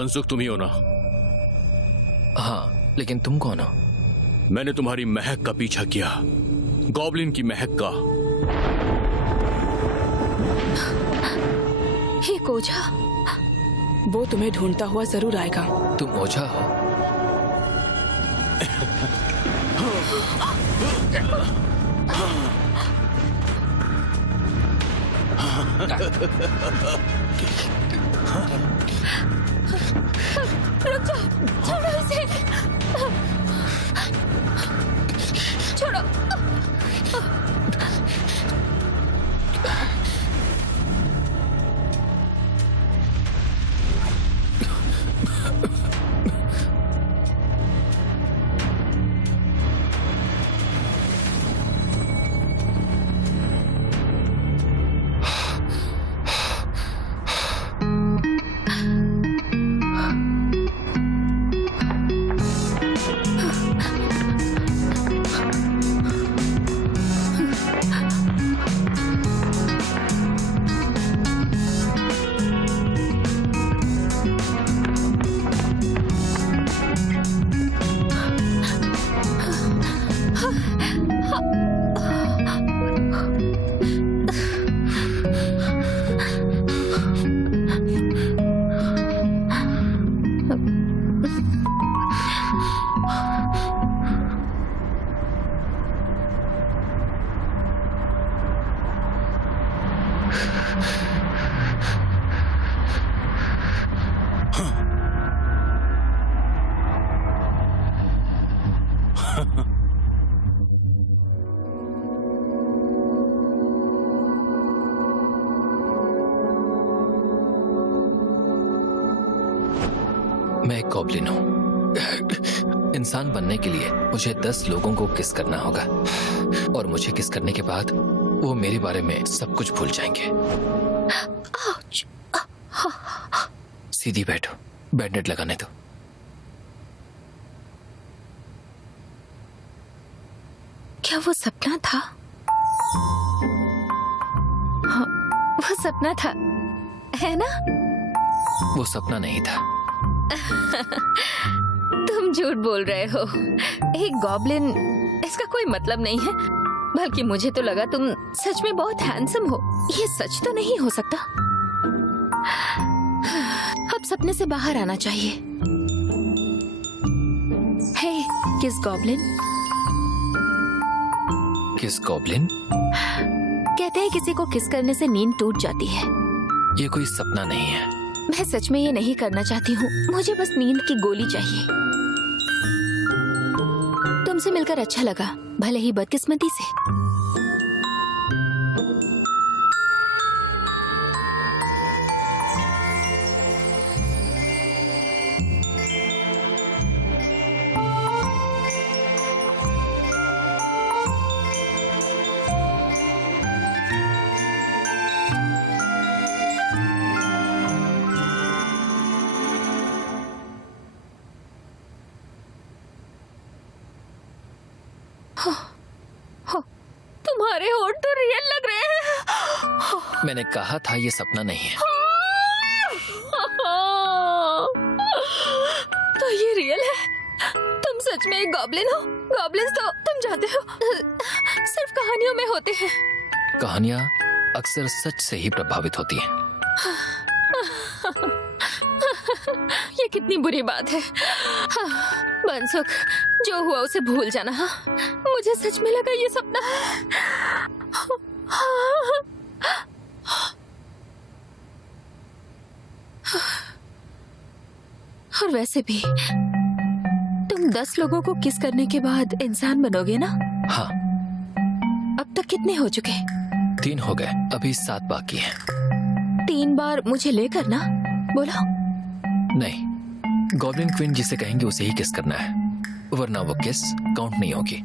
बनसुख तुम ही हो ना? हाँ, लेकिन तुम कौन हो? मैंने तुम्हारी महक का पीछा किया, गॉब्लिन की महक का। एक ओझा, वो तुम्हें ढूंढता हुआ जरूर आएगा। तुम ओझा हो? रुक जाओ, छोड़ो इसे, छोड़ो। मैं एक गॉब्लिन हूँ। इंसान बनने के लिए मुझे 10 लोगों को किस करना होगा, और मुझे किस करने के बाद वो मेरे बारे में सब कुछ भूल जाएंगे। सीधी बैठो, बैंडेड लगाने दो। क्या वो सपना था? हाँ, वो सपना था, है ना? वो सपना नहीं था। तुम झूठ बोल रहे हो। एक गॉब्लिन, इसका कोई मतलब नहीं है। बल्कि मुझे तो लगा तुम सच में बहुत हैंडसम हो। ये सच तो नहीं हो सकता। अब सपने से बाहर आना चाहिए। हे, किस गॉब्लिन? किस गॉब्लिन? कहते हैं किसी को किस करने से नींद टूट जाती है। ये कोई सपना नहीं है। मैं सच में ये नहीं करना चाहती हूँ। मुझे बस नींद की गोली चाहिए। तुमसे मिलकर अच्छा लगा, भले ही बदकिस्मती से। तुम्हारे होठ तो रियल लग रहे हैं। मैंने कहा था ये सपना नहीं है। तो ये रियल है। तुम सच में एक गॉब्लिन हो। गॉब्लिन्स तो तुम जानते हो सिर्फ कहानियों में होते हैं। कहानियां अक्सर सच से ही प्रभावित होती हैं। ये कितनी बुरी बात है। बनसुख, जो हुआ उसे भूल जाना। हाँ, मुझे सच में लगा ये सपना है। और वैसे भी तुम 10 लोगों को किस करने के बाद इंसान बनोगे ना? हाँ। अब तक कितने हो चुके? 3 हो गए, अभी 7 बाकी हैं। 3 बार मुझे लेकर ना? बोलो। नहीं, गॉब्लिन क्वीन जिसे कहेंगे उसे ही किस करना है, वरना वो किस काउंट नहीं होगी।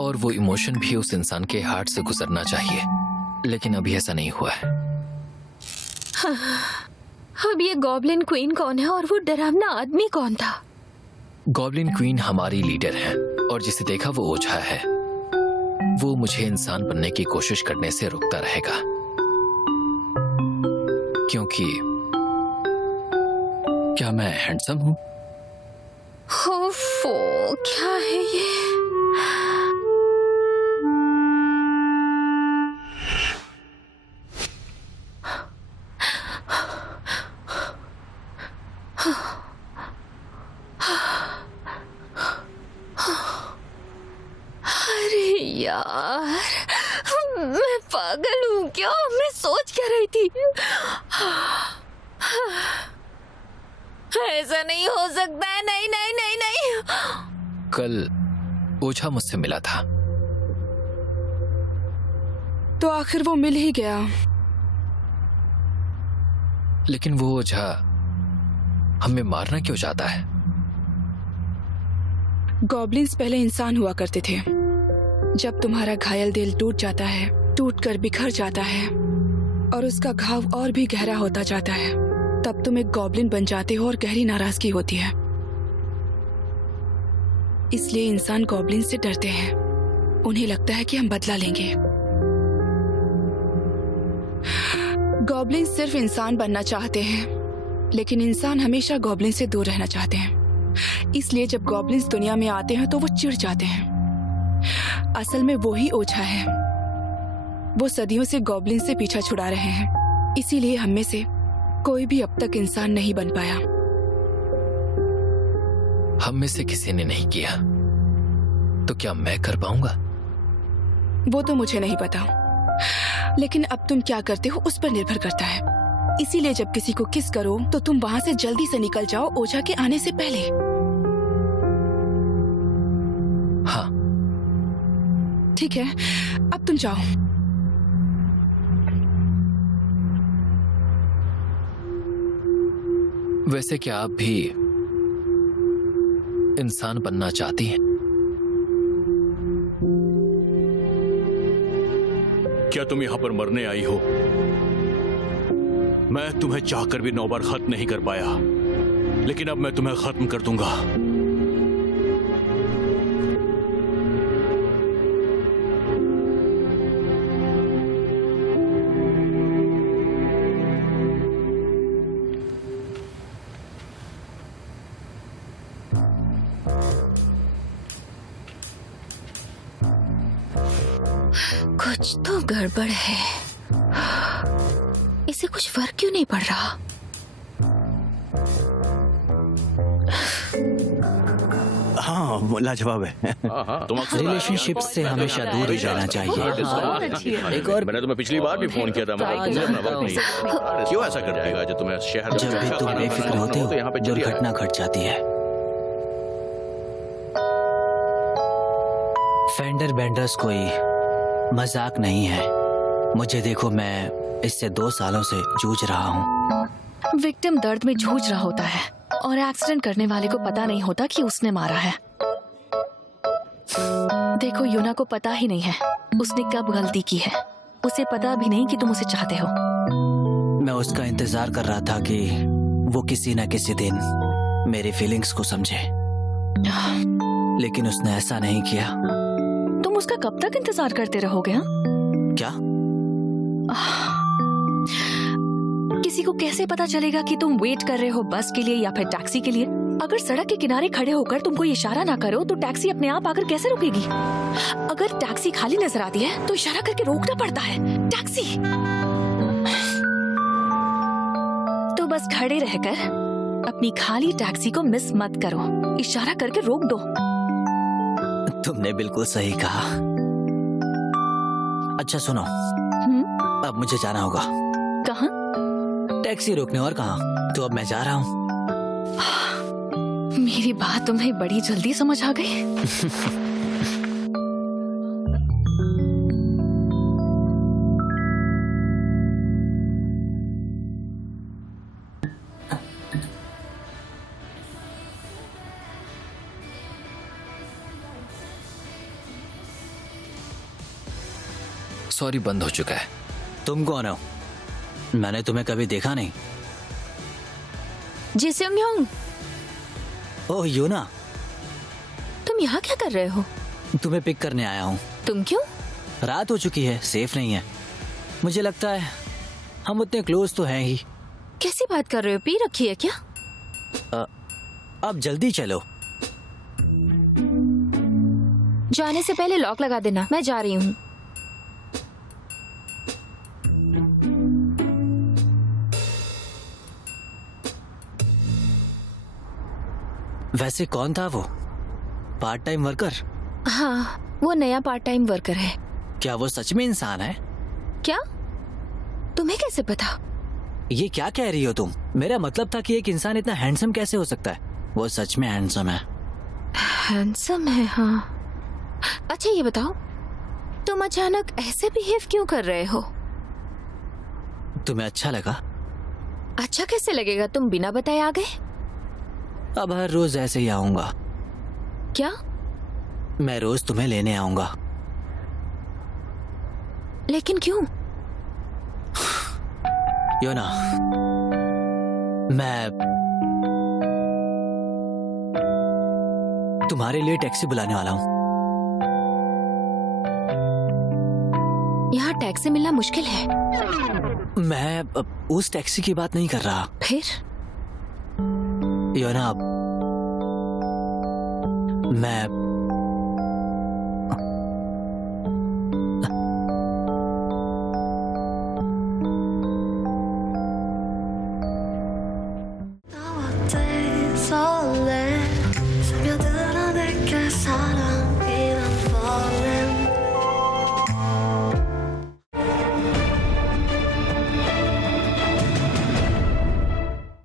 और वो इमोशन भी उस इंसान के हार्ट से गुजरना चाहिए, लेकिन अभी ऐसा नहीं हुआ है। अब ये गॉब्लिन क्वीन कौन है और वो डरावना आदमी कौन था? गॉब्लिन क्वीन हमारी लीडर है, और जिसे देखा वो ओझा है। वो मुझे इंसान बनने की कोशिश करने से रोकता रहेगा, क्योंकि क्या मैं हैंडसम हूँ? ओफो, क्या है ये? अरे यार, मैं पागल हूँ क्या? मैं सोच क्या रही थी? ऐसा नहीं हो सकता है। नहीं नहीं नहीं नहीं। कल ओझा मुझसे मिला था। तो आखिर वो मिल ही गया। लेकिन वो ओझा हमें मारना क्यों चाहता है? गॉब्लिन्स पहले इंसान हुआ करते थे। जब तुम्हारा घायल दिल टूट जाता है, टूटकर बिखर जाता है और उसका घाव और भी गहरा होता जाता है, तब तुम एक गॉब्लिन बन जाते हो और गहरी नाराजगी होती है। इसलिए इंसान गॉब्लिन से डरते हैं। उन्हें लगता है कि हम बदला लेंगे। गॉब्लिन सिर्फ इंसान बनना चाहते हैं, लेकिन इंसान हमेशा गॉब्लिन से दूर रहना चाहते हैं। इसलिए जब गॉब्लिन्स दुनिया में आते हैं तो वो चिढ़ जाते हैं। असल में वो ही ओझा है। वो सदियों से गॉब्लिन से पीछा छुड़ा रहे हैं। इसीलिए हम में से कोई भी अब तक इंसान नहीं बन पाया। हम में से किसी ने नहीं किया, तो क्या मैं कर पाऊंगा? वो तो मुझे नहीं पता, लेकिन अब तुम क्या करते हो उस पर निर्भर करता है। इसीलिए जब किसी को किस करो तो तुम वहां से जल्दी से निकल जाओ, ओझा के आने से पहले। हाँ। ठीक है, अब तुम जाओ। वैसे क्या आप भी इंसान बनना चाहती हैं? क्या तुम यहां पर मरने आई हो? मैं तुम्हें चाहकर भी 9 बार खत्म नहीं कर पाया, लेकिन अब मैं तुम्हें खत्म कर दूंगा। कुछ तो गड़बड़ है। इसे कुछ फर्क क्यों नहीं पड़ रहा? हाँ, लाजवाब है। तुम रिलेशनशिप से हमेशा दूर ही रहना चाहिए। एक और मैंने तुम्हें पिछली बार भी फोन किया था, मगर तुमने अपना वक्त नहीं। क्यों ऐसा कर जाएगा? जो तुम्हें शहर जब भी तुम बेफिक्र होते हो, यहाँ पे दुर्घटना घट जाती है। फेंडर बेंडर्स कोई मजाक नहीं है। मुझे देखो, मैं इससे 2 सालों से जूझ रहा हूँ। विक्टिम दर्द में जूझ रहा होता है और एक्सीडेंट करने वाले को पता नहीं होता कि उसने मारा है। देखो, योना को पता ही नहीं है उसने कब गलती की है। उसे पता भी नहीं कि तुम उसे चाहते हो। मैं उसका इंतजार कर रहा था कि वो किसी न किसी दिन मेरी फीलिंग्स को समझे, लेकिन उसने ऐसा नहीं किया। तुम उसका कब तक इंतजार करते रहोगे? हाँ? क्या? किसी को कैसे पता चलेगा कि तुम वेट कर रहे हो बस के लिए या फिर टैक्सी के लिए? अगर सड़क के किनारे खड़े होकर तुमको इशारा ना करो तो टैक्सी अपने आप आकर कैसे रुकेगी? अगर टैक्सी खाली नजर आती है तो इशारा करके रोकना पड़ता है। टैक्सी तो बस खड़े रहकर अपनी खाली टैक्सी को मिस मत करो, इशारा करके रोक दो। तुमने बिल्कुल सही कहा। अच्छा सुनो, अब मुझे जाना होगा। कहाँ? टैक्सी रोकने। और कहाँ? तो अब मैं जा रहा हूँ। मेरी बात तुम्हें बड़ी जल्दी समझ आ गई। सॉरी, बंद हो चुका है। तुम कौन हो? मैंने तुम्हें कभी देखा नहीं। जी सेंगयोंग, ओह यूना, तुम यहाँ क्या कर रहे हो? तुम्हें पिक करने आया हूँ। तुम क्यों? रात हो चुकी है, सेफ नहीं है। मुझे लगता है हम उतने क्लोज तो हैं ही। कैसी बात कर रहे हो? पी रखी है क्या? अब जल्दी चलो। जाने से पहले लॉक लगा देना, मैं जा रही हूँ। वैसे कौन था वो पार्ट टाइम वर्कर? हाँ, वो नया पार्ट टाइम वर्कर है। क्या वो सच में इंसान है? क्या? तुम्हें कैसे पता? ये क्या कह रही हो तुम? मेरा मतलब था कि एक इंसान इतना हैंडसम कैसे हो सकता है? वो सच में हैंडसम है। हैंडसम है, हाँ। अच्छा ये बताओ, तुम अचानक ऐसे बिहेव क्यों कर रहे हो? तुम्हें अच्छा लगा? अच्छा कैसे लगेगा, तुम बिना बताए आ गए? अब हर रोज ऐसे ही आऊंगा। क्या? मैं रोज तुम्हें लेने आऊंगा। लेकिन क्यों? योना, मैं तुम्हारे लिए टैक्सी बुलाने वाला हूँ। यहाँ टैक्सी मिलना मुश्किल है। मैं उस टैक्सी की बात नहीं कर रहा। फिर? योना, मैं